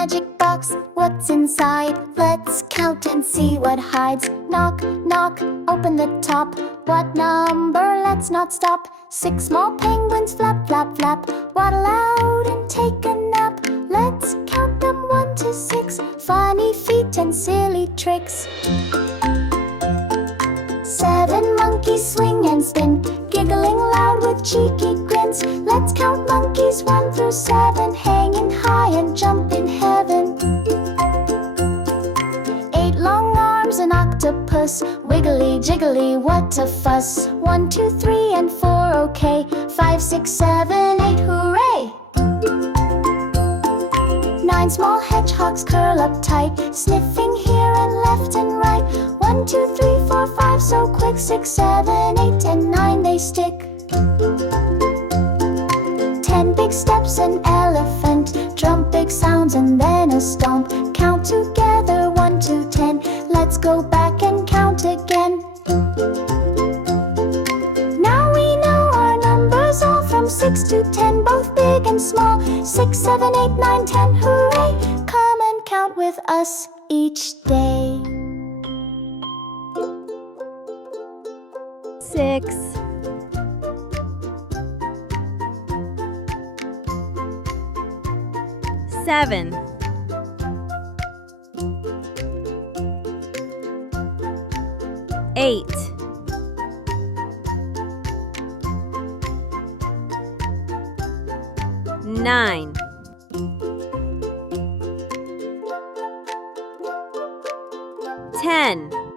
magic box, what's inside? Let's count and see what hides. Knock, knock, open the top. What number? Let's not stop. 6 small penguins, flap, flap, flap. Waddle out and take a nap. Let's count them 1 to 6. Funny feet and silly tricks. 7 monkeys swing and spin, giggling loud with cheeky grins. Let's count monkeys 1 through 7, hanging high and jump in heaven. 8 long arms, an octopus, wiggly jiggly, what a fuss. 1, 2, 3, and 4, okay. 5, 6, 7, 8, hooray! 9 small hedgehogs curl up tight, sniffing here and left and right. 1, 2, 3, 4, 5, so quick. 6, 7, 8, and 9, they stick. 10 big steps, an elephant, drum big sounds and then a stomp. Count together 1 to 10. Let's go back and count again. Now we know our numbers all from 6 to 10, both big and small. 6, 7, 8, 9, 10, hooray! Come and count with us each day. 6 7 8 9 10